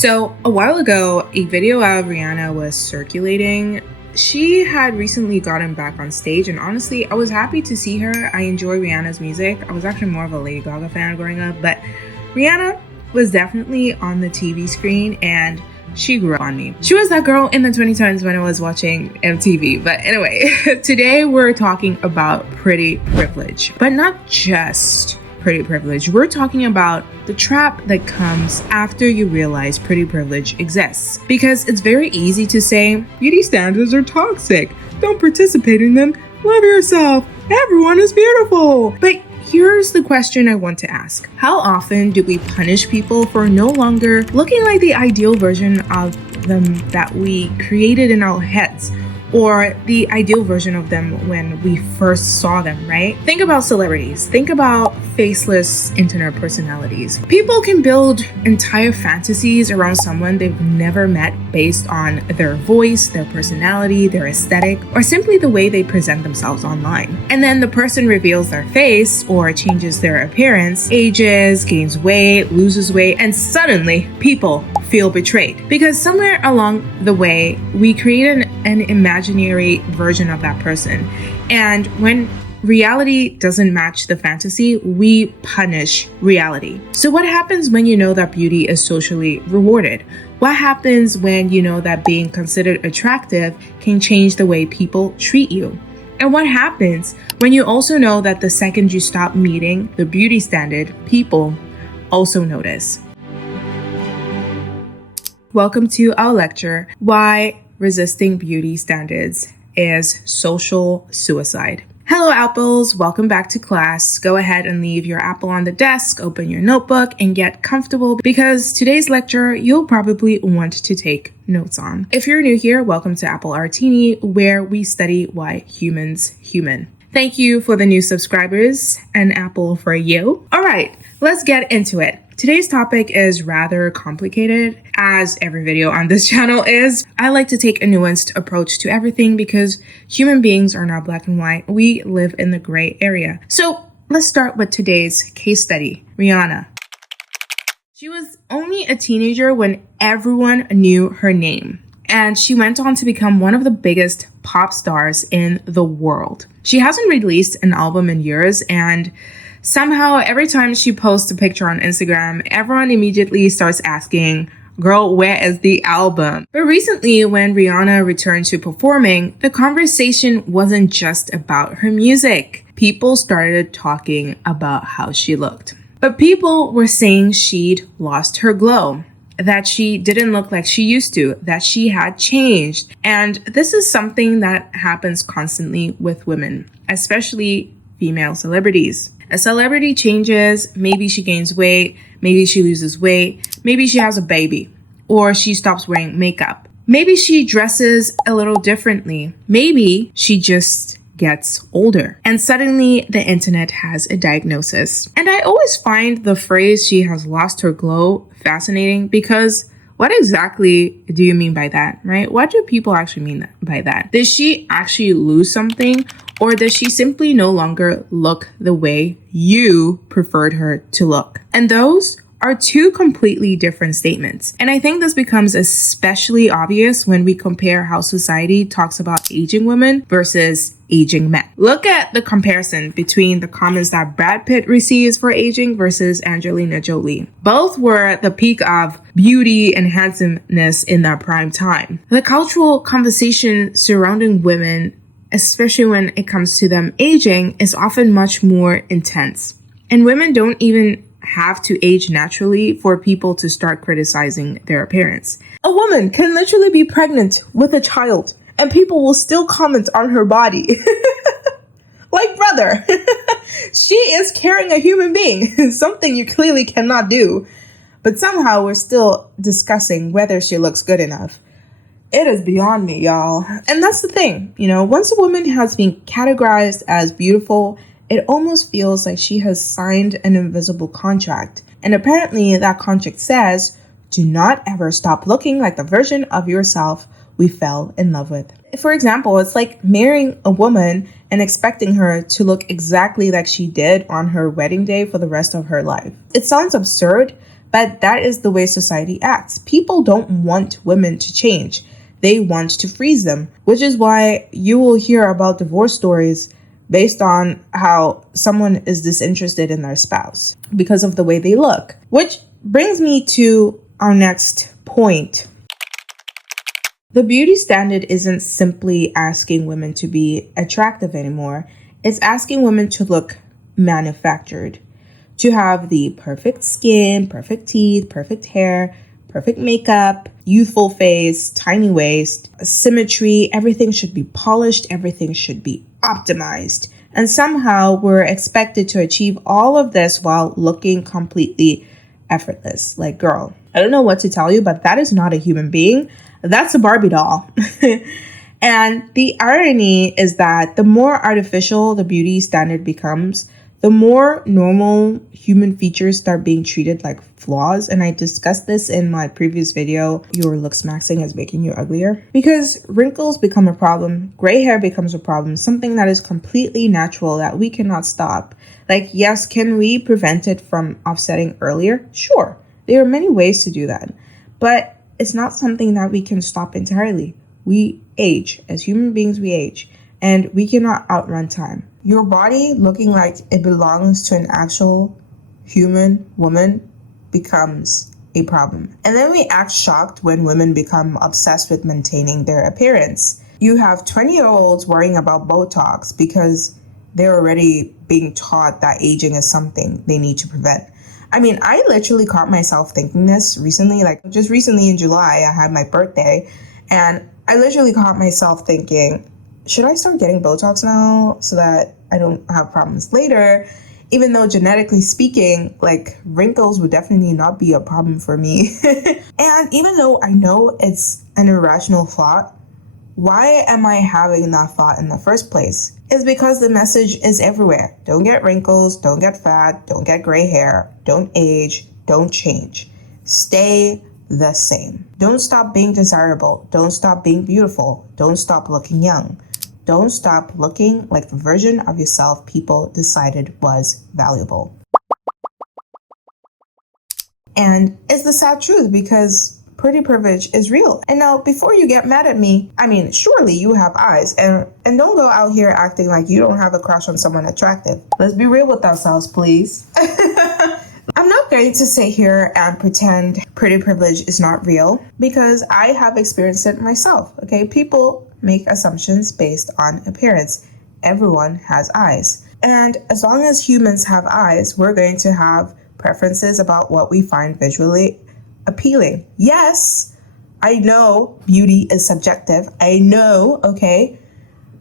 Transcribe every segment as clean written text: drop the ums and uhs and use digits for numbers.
So a while ago, a video of Rihanna was circulating. She had recently gotten back on stage, and honestly, I was happy to see her. I enjoy Rihanna's music. I was actually more of a Lady Gaga fan growing up, but Rihanna was definitely on the TV screen, and she grew up on me. She was that girl in the 2010s when I was watching MTV. But anyway, today we're talking about pretty privilege, but not just pretty privilege. We're talking about the trap that comes after you realize pretty privilege exists. Because it's very easy to say, beauty standards are toxic. Don't participate in them. Love yourself. Everyone is beautiful. But here's the question I want to ask. How often do we punish people for no longer looking like the ideal version of them that we created in our heads? Or the ideal version of them when we first saw them, right? Think about celebrities. Think about faceless internet personalities. People can build entire fantasies around someone they've never met based on their voice, their personality, their aesthetic, or simply the way they present themselves online. And then the person reveals their face or changes their appearance, ages, gains weight, loses weight, and suddenly people feel betrayed. Because somewhere along the way, we created an imaginary version of that person. And when reality doesn't match the fantasy, we punish reality. So what happens when you know that beauty is socially rewarded? What happens when you know that being considered attractive can change the way people treat you? And what happens when you also know that the second you stop meeting the beauty standard, people also notice? Welcome to our lecture, Why Resisting Beauty Standards is Social Suicide. Hello, apples. Welcome back to class. Go ahead and leave your apple on the desk, open your notebook, and get comfortable because today's lecture you'll probably want to take notes on. If you're new here, welcome to AppleArtini, where we study why humans human. Thank you for the new subscribers, an apple for you. All right, let's get into it. Today's topic is rather complicated, as every video on this channel is. I like to take a nuanced approach to everything because human beings are not black and white. We live in the gray area. So let's start with today's case study, Rihanna. She was only a teenager when everyone knew her name, and she went on to become one of the biggest pop stars in the world. She hasn't released an album in years, and somehow, every time she posts a picture on Instagram, everyone immediately starts asking, girl, where is the album? But recently, when Rihanna returned to performing, the conversation wasn't just about her music. People started talking about how she looked. But people were saying she'd lost her glow, that she didn't look like she used to, that she had changed. And this is something that happens constantly with women, especially female celebrities. A celebrity changes, maybe she gains weight, maybe she loses weight, maybe she has a baby, or she stops wearing makeup. Maybe she dresses a little differently. Maybe she just gets older. And suddenly the internet has a diagnosis. And I always find the phrase she has lost her glow fascinating because what exactly do you mean by that, right? What do people actually mean by that? Did she actually lose something? Or does she simply no longer look the way you preferred her to look? And those are two completely different statements. And I think this becomes especially obvious when we compare how society talks about aging women versus aging men. Look at the comparison between the comments that Brad Pitt receives for aging versus Angelina Jolie. Both were the peak of beauty and handsomeness in their prime time. The cultural conversation surrounding women, especially when it comes to them aging, is often much more intense. And women don't even have to age naturally for people to start criticizing their appearance. A woman can literally be pregnant with a child and people will still comment on her body. Like, brother, she is carrying a human being, something you clearly cannot do. But somehow we're still discussing whether she looks good enough. It is beyond me, y'all. And that's the thing, once a woman has been categorized as beautiful, it almost feels like she has signed an invisible contract. And apparently that contract says, do not ever stop looking like the version of yourself we fell in love with. For example, it's like marrying a woman and expecting her to look exactly like she did on her wedding day for the rest of her life. It sounds absurd, But that is the way society acts. People don't want women to change. They want to freeze them, which is why you will hear about divorce stories based on how someone is disinterested in their spouse because of the way they look. Which brings me to our next point. The beauty standard isn't simply asking women to be attractive anymore. It's asking women to look manufactured, to have the perfect skin, perfect teeth, perfect hair, perfect makeup, youthful face, tiny waist, symmetry. Everything should be polished. Everything should be optimized. And somehow we're expected to achieve all of this while looking completely effortless. Like, girl, I don't know what to tell you, but that is not a human being. That's a Barbie doll. And the irony is that the more artificial the beauty standard becomes, the more normal human features start being treated like flaws. And I discussed this in my previous video, your looks maxing is making you uglier. Because wrinkles become a problem, gray hair becomes a problem, something that is completely natural that we cannot stop. Like, yes, can we prevent it from offsetting earlier? Sure, there are many ways to do that. But it's not something that we can stop entirely. We age. As human beings, we age. And we cannot outrun time. Your body looking like it belongs to an actual human woman becomes a problem. And then we act shocked when women become obsessed with maintaining their appearance. You have 20-year-olds worrying about Botox because they're already being taught that aging is something they need to prevent. I mean, I literally caught myself thinking this recently, like just recently in July, I had my birthday, and I literally caught myself thinking, should I start getting Botox now so that I don't have problems later? Even though genetically speaking, like wrinkles would definitely not be a problem for me. And even though I know it's an irrational thought, why am I having that thought in the first place? It's because the message is everywhere. Don't get wrinkles, don't get fat, don't get gray hair, don't age, don't change. Stay the same. Don't stop being desirable. Don't stop being beautiful. Don't stop looking young. Don't stop looking like the version of yourself people decided was valuable. And it's the sad truth because pretty privilege is real. And now, before you get mad at me, I mean, surely you have eyes, and don't go out here acting like you don't have a crush on someone attractive. Let's be real with ourselves, please. I'm not going to sit here and pretend pretty privilege is not real because I have experienced it myself, okay? People make assumptions based on appearance. Everyone has eyes. And as long as humans have eyes, we're going to have preferences about what we find visually appealing. Yes, I know beauty is subjective. I know, okay?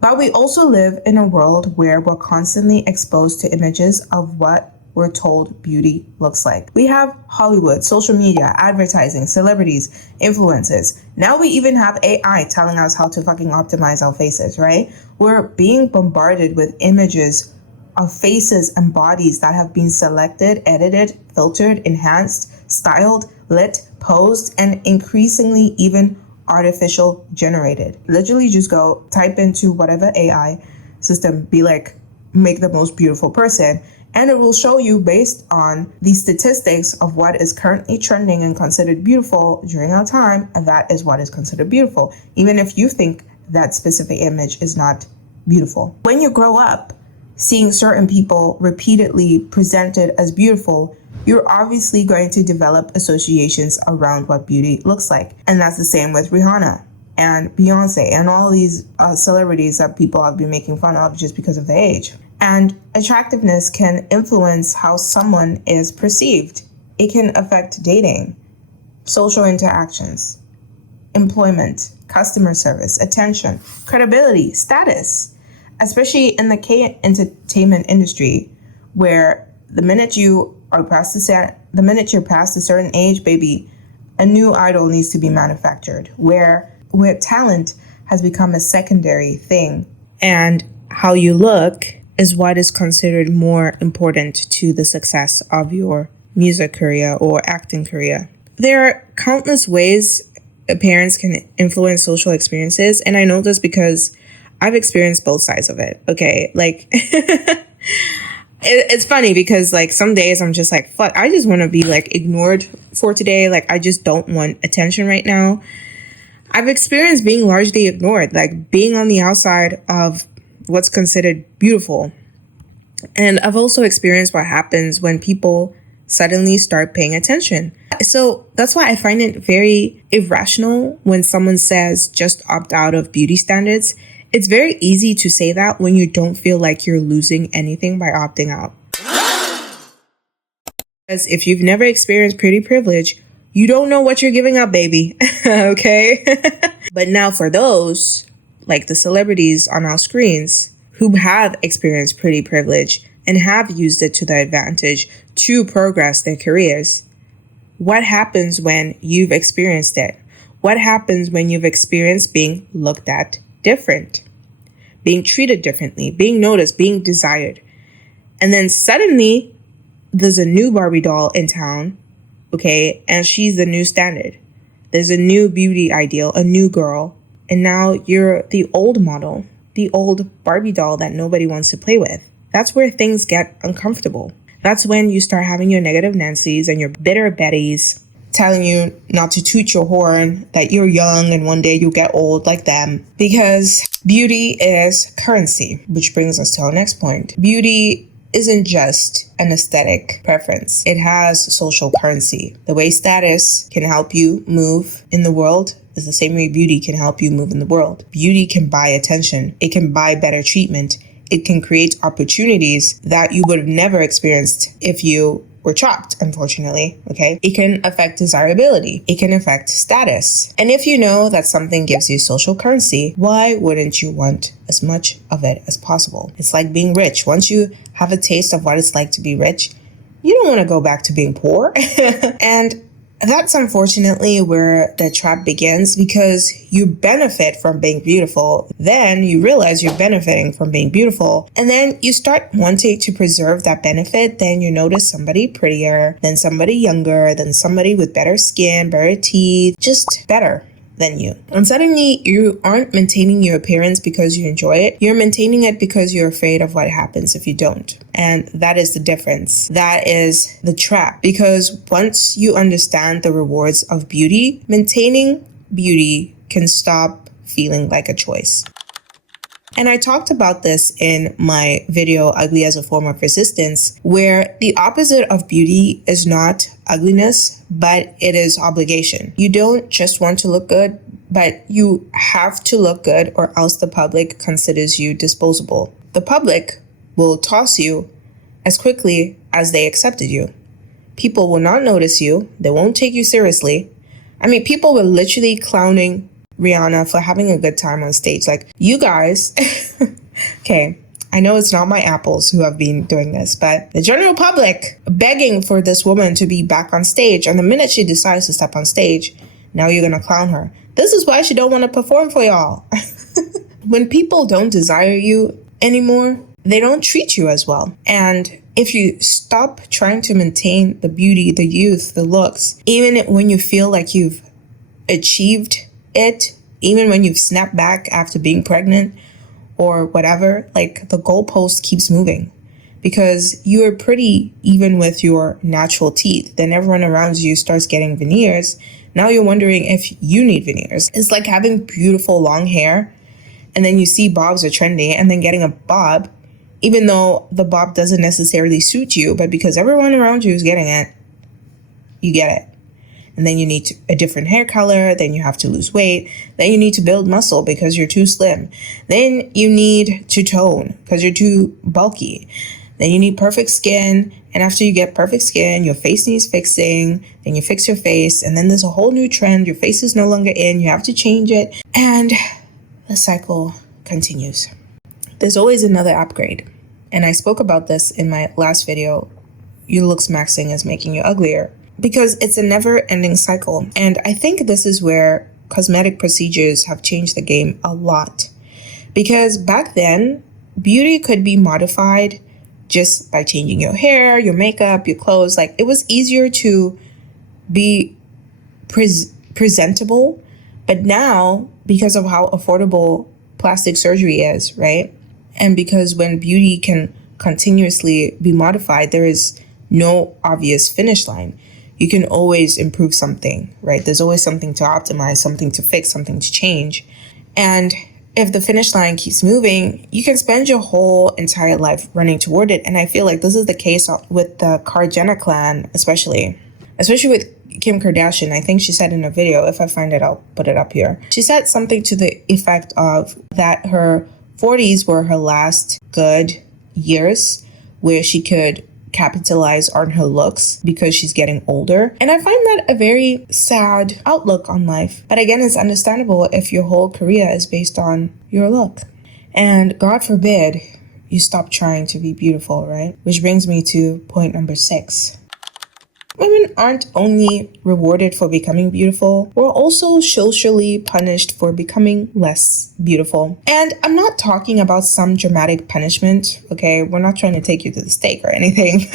But we also live in a world where we're constantly exposed to images of what we're told beauty looks like. We have Hollywood, social media, advertising, celebrities, influencers. Now we even have AI telling us how to fucking optimize our faces, right? We're being bombarded with images of faces and bodies that have been selected, edited, filtered, enhanced, styled, lit, posed, and increasingly even artificial generated. Literally just go type into whatever AI system, be like, make the most beautiful person, and it will show you based on the statistics of what is currently trending and considered beautiful during our time, and that is what is considered beautiful, even if you think that specific image is not beautiful. When you grow up, seeing certain people repeatedly presented as beautiful, you're obviously going to develop associations around what beauty looks like. And that's the same with Rihanna and Beyonce and all these celebrities that people have been making fun of just because of their age. And attractiveness can influence how someone is perceived. It can affect dating, social interactions, employment, customer service, attention, credibility, status, especially in the K-entertainment industry, where the minute you're past a certain age, baby, a new idol needs to be manufactured, where talent has become a secondary thing. And how you look is what is considered more important to the success of your music career or acting career. There are countless ways appearance can influence social experiences, and I know this because I've experienced both sides of it, okay? Like, it's funny because like some days I'm just like, fuck, I just want to be like ignored for today. Like I just don't want attention right now. I've experienced being largely ignored, like being on the outside of what's considered beautiful. And I've also experienced what happens when people suddenly start paying attention. So that's why I find it very irrational when someone says just opt out of beauty standards. It's very easy to say that when you don't feel like you're losing anything by opting out. Because if you've never experienced pretty privilege, you don't know what you're giving up, baby. Okay? But now for those, like the celebrities on our screens, who have experienced pretty privilege and have used it to their advantage to progress their careers, what happens when you've experienced it? What happens when you've experienced being looked at different, being treated differently, being noticed, being desired? And then suddenly there's a new Barbie doll in town, okay, and she's the new standard. There's a new beauty ideal, a new girl, and now you're the old model, the old Barbie doll that nobody wants to play with. That's where things get uncomfortable. That's when you start having your negative Nancys and your bitter Bettys telling you not to toot your horn, that you're young and one day you'll get old like them. Because beauty is currency, which brings us to our next point. Beauty isn't just an aesthetic preference. It has social currency. The way status can help you move in the world is the same way beauty can help you move in the world. Beauty can buy attention. It can buy better treatment. It can create opportunities that you would have never experienced if you were chopped, unfortunately, okay? It can affect desirability. It can affect status. And if you know that something gives you social currency, why wouldn't you want as much of it as possible? It's like being rich. Once you have a taste of what it's like to be rich, you don't want to go back to being poor. And that's unfortunately where the trap begins, because you benefit from being beautiful. Then you realize you're benefiting from being beautiful. And then you start wanting to preserve that benefit. Then you notice somebody prettier, then somebody younger, then somebody with better skin, better teeth, just better than you. And suddenly you aren't maintaining your appearance because you enjoy it. You're maintaining it because you're afraid of what happens if you don't. And that is the difference. That is the trap. Because once you understand the rewards of beauty, maintaining beauty can stop feeling like a choice. And I talked about this in my video, Ugly as a Form of Resistance, where the opposite of beauty is not ugliness, but it is obligation. You don't just want to look good, but you have to look good, or else the public considers you disposable. The public will toss you as quickly as they accepted you. People will not notice you. They won't take you seriously. I mean, people were literally clowning Rihanna for having a good time on stage. Like, you guys, okay, I know it's not my apples who have been doing this, but the general public begging for this woman to be back on stage. And the minute she decides to step on stage, now you're going to clown her. This is why she don't want to perform for y'all. When people don't desire you anymore, they don't treat you as well. And if you stop trying to maintain the beauty, the youth, the looks, even when you feel like you've achieved it, even when you've snapped back after being pregnant or whatever, like the goalpost keeps moving, because you are pretty even with your natural teeth. Then everyone around you starts getting veneers. Now you're wondering if you need veneers. It's like having beautiful long hair and then you see bobs are trending and then getting a bob, even though the bob doesn't necessarily suit you, but because everyone around you is getting it, you get it. And then you need a different hair color. Then you have to lose weight. Then you need to build muscle because you're too slim. Then you need to tone because you're too bulky. Then you need perfect skin. And after you get perfect skin, your face needs fixing. Then you fix your face. And then there's a whole new trend. Your face is no longer in. You have to change it. And the cycle continues. There's always another upgrade. And I spoke about this in my last video. Your looks maxing is making you uglier. Because it's a never-ending cycle. And I think this is where cosmetic procedures have changed the game a lot. Because back then, beauty could be modified just by changing your hair, your makeup, your clothes. Like, it was easier to be presentable. But now, because of how affordable plastic surgery is, right? And because when beauty can continuously be modified. There is no obvious finish line. You can always improve something, right? There's always something to optimize, something to fix, something to change. And if the finish line keeps moving, you can spend your whole entire life running toward it. And I feel like this is the case with the Jenner clan, especially with Kim Kardashian. I think she said in a video, if I find it, I'll put it up here. She said something to the effect of that her 40s were her last good years where she could capitalize on her looks because she's getting older. And I find that a very sad outlook on life. But again, it's understandable if your whole career is based on your look. And God forbid you stop trying to be beautiful, right? Which brings me to point number 6. Women aren't only rewarded for becoming beautiful, we're also socially punished for becoming less beautiful. And I'm not talking about some dramatic punishment, okay? We're not trying to take you to the stake or anything.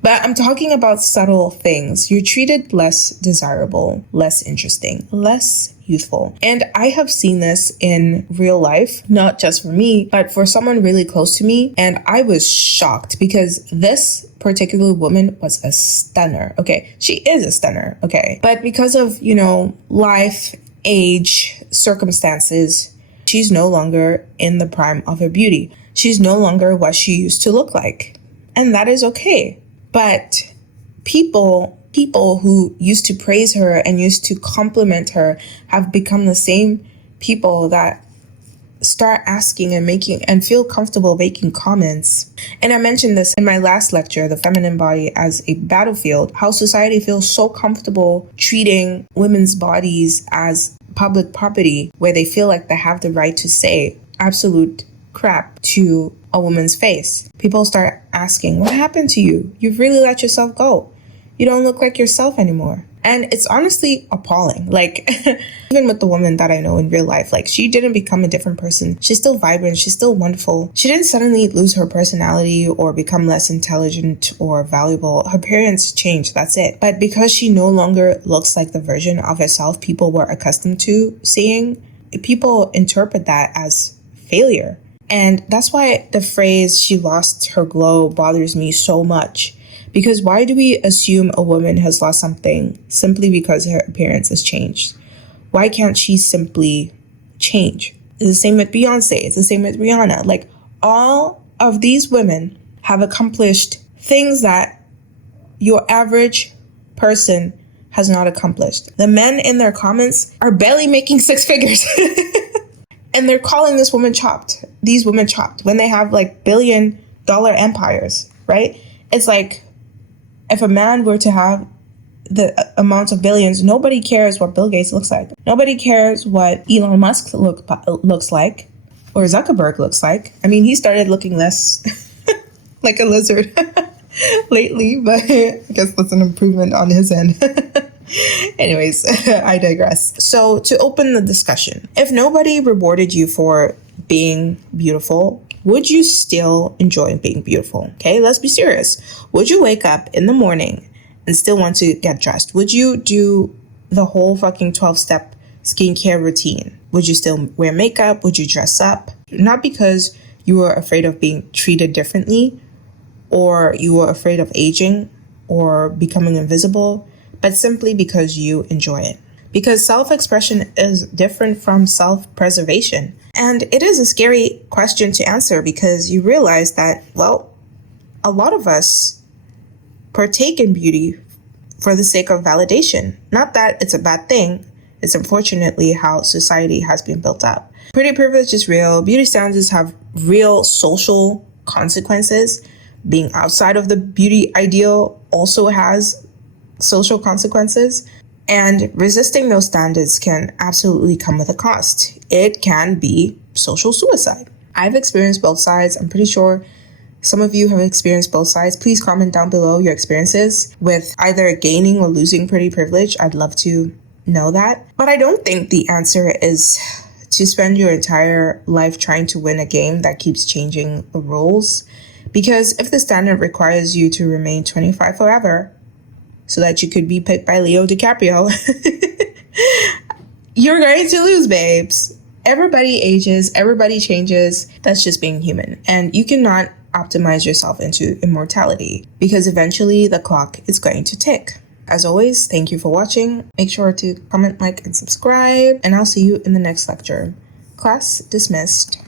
But I'm talking about subtle things. You're treated less desirable, less interesting, less youthful. And I have seen this in real life, not just for me, but for someone really close to me. And I was shocked because this particular woman was a stunner. Okay, she is a stunner. Okay, but because of, life, age, circumstances, she's no longer in the prime of her beauty. She's no longer what she used to look like. And that is okay. But people who used to praise her and used to compliment her have become the same people that start asking and feel comfortable making comments. And I mentioned this in my last lecture, The Feminine Body as a Battlefield, how society feels so comfortable treating women's bodies as public property, where they feel like they have the right to say absolute crap to a woman's face. People start asking, what happened to you? You've really let yourself go. You don't look like yourself anymore. And it's honestly appalling. Like, even with the woman that I know in real life, like, she didn't become a different person. She's still vibrant. She's still wonderful. She didn't suddenly lose her personality or become less intelligent or valuable. Her appearance changed. That's it. But because she no longer looks like the version of herself people were accustomed to seeing, people interpret that as failure. And that's why the phrase, she lost her glow, bothers me so much. Because why do we assume a woman has lost something simply because her appearance has changed? Why can't she simply change? It's the same with Beyonce. It's the same with Rihanna. Like, all of these women have accomplished things that your average person has not accomplished. The men in their comments are barely making 6 figures. And they're calling these women chopped when they have like billion-dollar empires, right? It's like, if a man were to have the amount of billions, nobody cares what Bill Gates looks like. Nobody cares what Elon Musk looks like, or Zuckerberg looks like. I mean, he started looking less like a lizard lately, but I guess that's an improvement on his end. Anyways, I digress. So to open the discussion, if nobody rewarded you for being beautiful, would you still enjoy being beautiful? Okay, let's be serious. Would you wake up in the morning and still want to get dressed? Would you do the whole fucking 12-step skincare routine? Would you still wear makeup? Would you dress up? Not because you were afraid of being treated differently, or you were afraid of aging or becoming invisible, but simply because you enjoy it. Because self-expression is different from self-preservation. And it is a scary question to answer because you realize that, well, a lot of us partake in beauty for the sake of validation. Not that it's a bad thing. It's unfortunately how society has been built up. Pretty privilege is real. Beauty standards have real social consequences. Being outside of the beauty ideal also has social consequences. And resisting those standards can absolutely come with a cost. It can be social suicide. I've experienced both sides. I'm pretty sure some of you have experienced both sides. Please comment down below your experiences with either gaining or losing pretty privilege. I'd love to know that. But I don't think the answer is to spend your entire life trying to win a game that keeps changing the rules. Because if the standard requires you to remain 25 forever, so that you could be picked by Leo DiCaprio, you're going to lose, babes. Everybody ages, everybody changes. That's just being human. And you cannot optimize yourself into immortality, because eventually the clock is going to tick. As always, thank you for watching. Make sure to comment, like, and subscribe, and I'll see you in the next lecture. Class dismissed.